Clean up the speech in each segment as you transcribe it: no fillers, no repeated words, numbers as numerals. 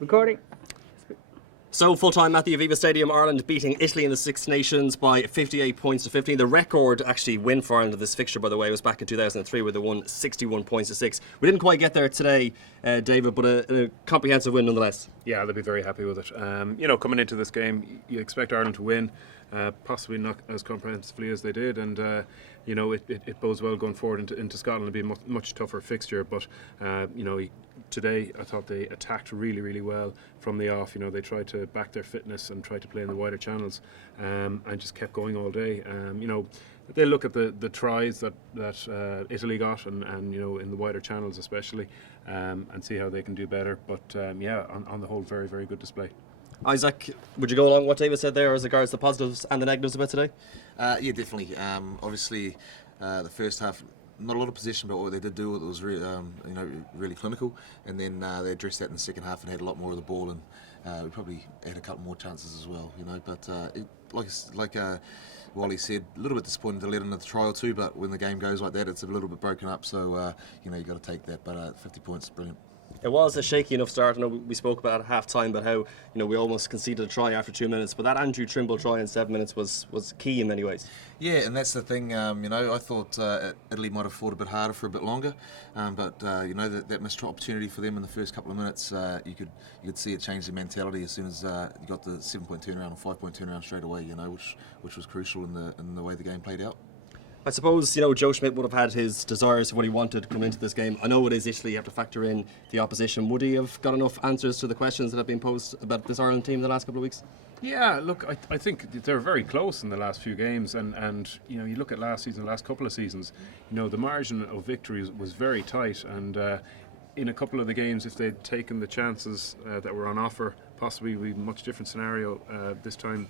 Recording. So, full-time at the Aviva Stadium, Ireland beating Italy in the Six Nations by 58 points to 15. The record actually win for Ireland of this fixture, by the way, was back in 2003 where they won 61 points to 6. We didn't quite get there today, David, but a comprehensive win nonetheless. Yeah, they'll be very happy with it. Coming into this game, you expect Ireland to win, possibly not as comprehensively as they did, and it bodes well going forward into Scotland. It'll be a much tougher fixture, but today I thought they attacked really, really well from the off. They tried to back their fitness and tried to play in the wider channels, and just kept going all day. They look at the tries that Italy got, and in the wider channels especially, and see how they can do better. But on the whole, very, very good display. Isaac, would you go along with what David said there as regards the positives and the negatives about today? Yeah, definitely. Obviously, the first half, not a lot of possession, but what they did do was really clinical, and then they addressed that in the second half and had a lot more of the ball, and we probably had a couple more chances as well. But like Wally said, a little bit disappointed to let in the try or two, but when the game goes like that, it's a little bit broken up. So you've got to take that. But 50 points, brilliant. It was a shaky enough start. I know we spoke about at half time about how we almost conceded a try after 2 minutes, but that Andrew Trimble try in 7 minutes was key in many ways. Yeah, and that's the thing. I thought Italy might have fought a bit harder for a bit longer, but that missed opportunity for them in the first couple of minutes. You could see it change their mentality as soon as you got the 7-point turnaround or 5-point turnaround straight away. Which was crucial in the way the game played out. I suppose, Joe Schmidt would have had his desires of what he wanted coming into this game. I know it is Italy, you have to factor in the opposition. Would he have got enough answers to the questions that have been posed about this Ireland team the last couple of weeks? Yeah, look, I think they're very close in the last few games, and you look at last season, the last couple of seasons, the margin of victory was very tight, and in a couple of the games, if they'd taken the chances that were on offer, possibly would be a much different scenario this time.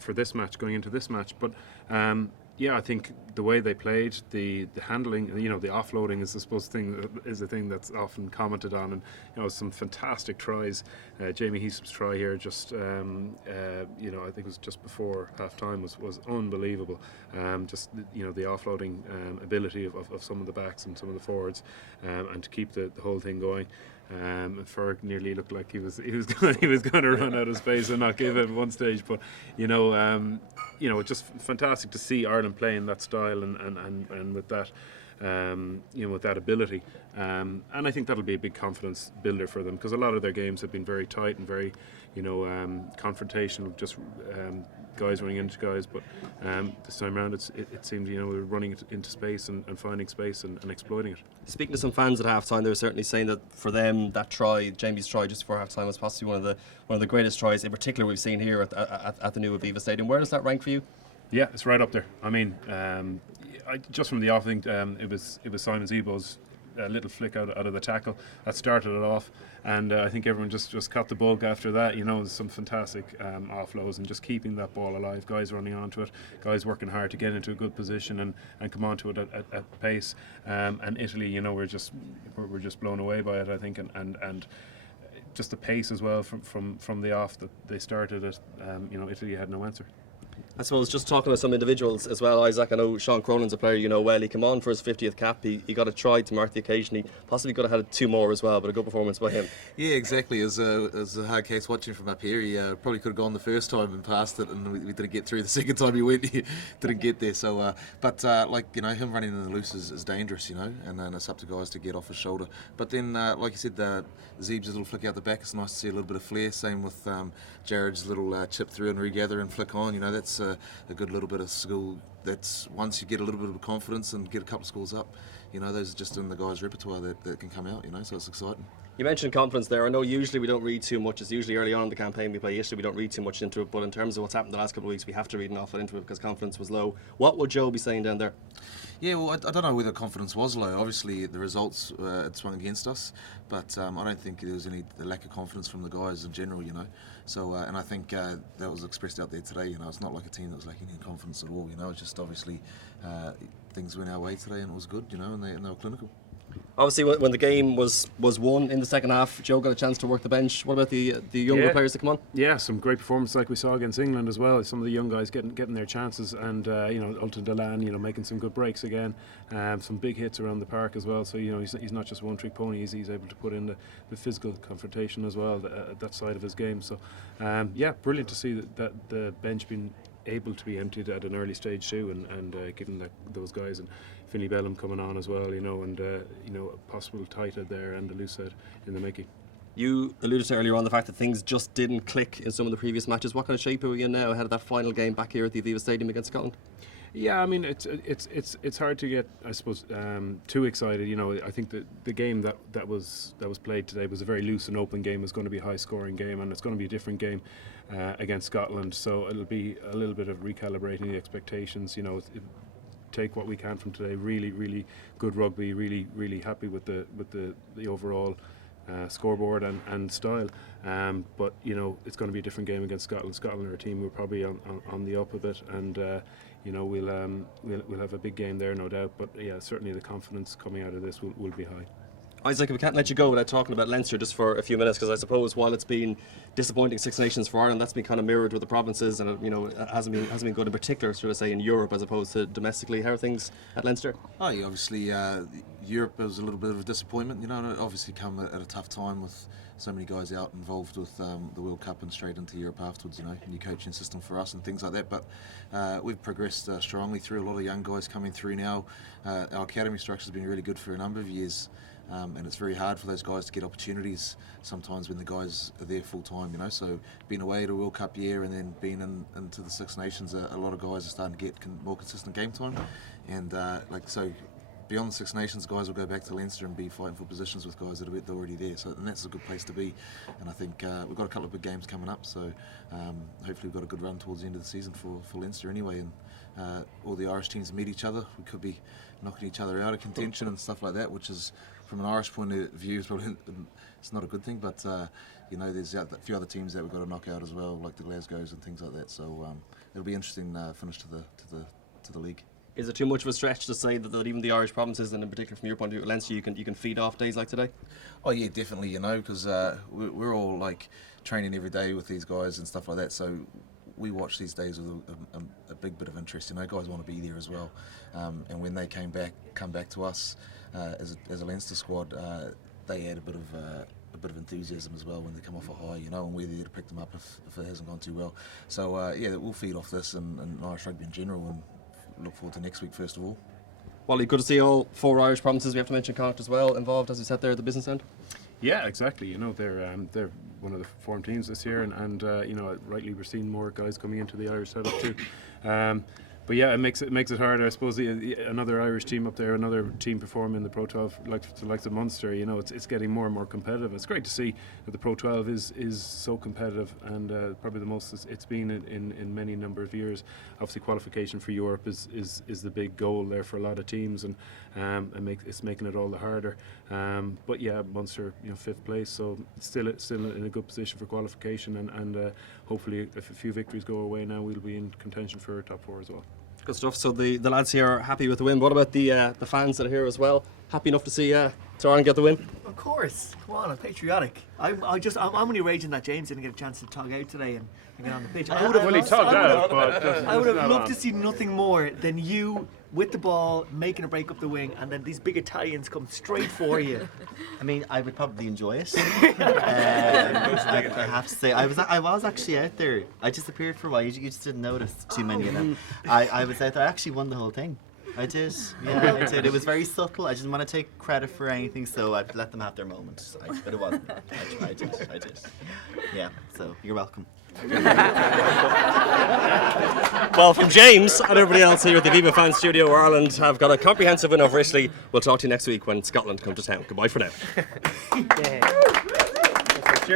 For this match, going into this match. But I think the way they played, the handling, the offloading is the thing that's often commented on, and some fantastic tries. Jamie Heasup's try here, just I think it was just before half time, was unbelievable. Just the offloading ability of some of the backs and some of the forwards, and to keep the whole thing going. Ferg nearly looked like he was going to run out of space and not give it at one stage, but it's just fantastic to see Ireland playing that style and with that with that ability, and I think that'll be a big confidence builder for them, because a lot of their games have been very tight and very confrontational, just guys running into guys, but this time around it seemed we're running it into space and finding space and exploiting it. Speaking to some fans at half time, they were certainly saying that for them that try, Jamie's try just before half time, was possibly one of the greatest tries in particular we've seen here at the new Aviva Stadium. Where does that rank for you? Yeah, it's right up there. I mean, just from the off, I think it was Simon Zebo's little flick out of the tackle that started it off, and I think everyone just caught the bug after that. Some fantastic offloads and just keeping that ball alive, guys running onto it, guys working hard to get into a good position and come onto it at pace, and Italy, we're just blown away by it, I think, and just the pace as well from the off that they started it. Italy had no answer. I suppose just talking to some individuals as well, Isaac, I know Sean Cronin's a player well. He came on for his 50th cap. He got a try to mark the occasion. He possibly could have had 2 more as well, but a good performance by him. Yeah, exactly. It was a hard case watching from up here. He probably could have gone the first time and passed it, and we didn't get through. The second time he went, he didn't get there. So, him running in the loose is dangerous, and then it's up to guys to get off his shoulder. But then, like you said, Zeeb's little flick out the back, it's nice to see a little bit of flair. Same with Jared's little chip through and regather and flick on. That's a good little bit of skill. That's once you get a little bit of confidence and get a couple of scores up, those are just in the guys' repertoire that can come out, so it's exciting. You mentioned confidence there. I know usually we don't read too much. It's usually early on in the campaign we play Italy, we don't read too much into it, but in terms of what's happened the last couple of weeks, we have to read an awful lot into it because confidence was low. What would Joe be saying down there? Yeah, well, I don't know whether confidence was low. Obviously, the results had swung against us, but I don't think there was any lack of confidence from the guys in general, So, and I think that was expressed out there today. It's not like a team that was lacking in confidence at all. It's just obviously things went our way today, and it was good. And they were clinical. Obviously, when the game was won in the second half, Joe got a chance to work the bench. What about the younger players that come on? Yeah, some great performances like we saw against England as well. Some of the young guys getting their chances, and Ulton Delan, making some good breaks again. Some big hits around the park as well. So he's not just one trick pony. He's able to put in the physical confrontation as well, that side of his game. So brilliant to see that the bench being able to be emptied at an early stage too, and given those guys and Finlay Bellum coming on as well, and a possible tight head there and a loose head in the making. You alluded to earlier on the fact that things just didn't click in some of the previous matches. What kind of shape are we in now ahead of that final game back here at the Aviva Stadium against Scotland? Yeah, I mean it's hard to get, I suppose, too excited. I think that the game that was played today was a very loose and open game. It's going to be a high scoring game, and it's going to be a different game against Scotland. So it'll be a little bit of recalibrating the expectations. Take what we can from today. Really, really good rugby. Really, really happy with the overall scoreboard and style. But it's going to be a different game against Scotland. Scotland are a team who are probably on the up a bit, and we'll have a big game there, no doubt. But yeah, certainly the confidence coming out of this will be high. Isaac, we can't let you go without talking about Leinster just for a few minutes, because I suppose while it's been disappointing Six Nations for Ireland, that's been kind of mirrored with the provinces, and it hasn't been good in particular, should I say, in Europe as opposed to domestically. How are things at Leinster? Oh, yeah, obviously Europe was a little bit of a disappointment. It obviously come at a tough time with so many guys out involved with the World Cup and straight into Europe afterwards. New coaching system for us and things like that. But we've progressed strongly through. A lot of young guys coming through now. Our academy structure has been really good for a number of years. And it's very hard for those guys to get opportunities sometimes when the guys are there full time, So being away to a World Cup year and then being into the Six Nations, a lot of guys are starting to get more consistent game time. And so beyond the Six Nations, guys will go back to Leinster and be fighting for positions with guys that are already there. So and that's a good place to be. And I think we've got a couple of big games coming up. So hopefully we've got a good run towards the end of the season for Leinster anyway. And all the Irish teams meet each other. We could be knocking each other out of contention and stuff like that, which is, from an Irish point of view, it's not a good thing, but there's a few other teams that we've got to knock out as well, like the Glasgows and things like that. So it'll be interesting finish to the league. Is it too much of a stretch to say that even the Irish provinces, and in particular from your point of view at Leinster, you can feed off days like today? Oh yeah, definitely. Because we're all like training every day with these guys and stuff like that. So we watch these days with a big bit of interest. Guys want to be there as well. And when they come back to us as a Leinster squad, they add a bit of enthusiasm as well when they come off a high, and we're there to pick them up if it hasn't gone too well. So we'll feed off this and Irish rugby in general, and look forward to next week first of all. Well, good to see all four Irish provinces. We have to mention Connacht as well involved, as we said there at the business end. Yeah, exactly. They're one of the form teams this year, and rightly we're seeing more guys coming into the Irish setup too. But yeah, it makes it harder. I suppose another Irish team up there, another team performing in the Pro 12, like the Munster. It's getting more and more competitive. It's great to see that the Pro 12 is so competitive, and probably the most it's been in many number of years. Obviously, qualification for Europe is the big goal there for a lot of teams, and it's making it all the harder. But yeah, Munster, 5th place, so it's still in a good position for qualification, and hopefully, if a few victories go away now, we'll be in contention for top 4 as well. Good stuff. So the lads here are happy with the win. What about the fans that are here as well? Happy enough to see Ireland get the win? Of course. Come on, I'm patriotic. I'm only raging that James didn't get a chance to tug out today and get on the pitch. I would have loved to see nothing more than you with the ball, making a break up the wing, and then these big Italians come straight for you. I mean, I would probably enjoy it. I have to say, I was actually out there. I disappeared for a while. You just didn't notice too many of them. I was out there. I actually won the whole thing. I did. Yeah, I did. It was very subtle. I didn't want to take credit for anything, so I'd let them have their moment. But it wasn't. I did. Yeah, so you're welcome. Well, from James and everybody else here at the Aviva Fan Studio, Ireland have got a comprehensive win over Italy. We'll talk to you next week when Scotland come to town. Goodbye for now.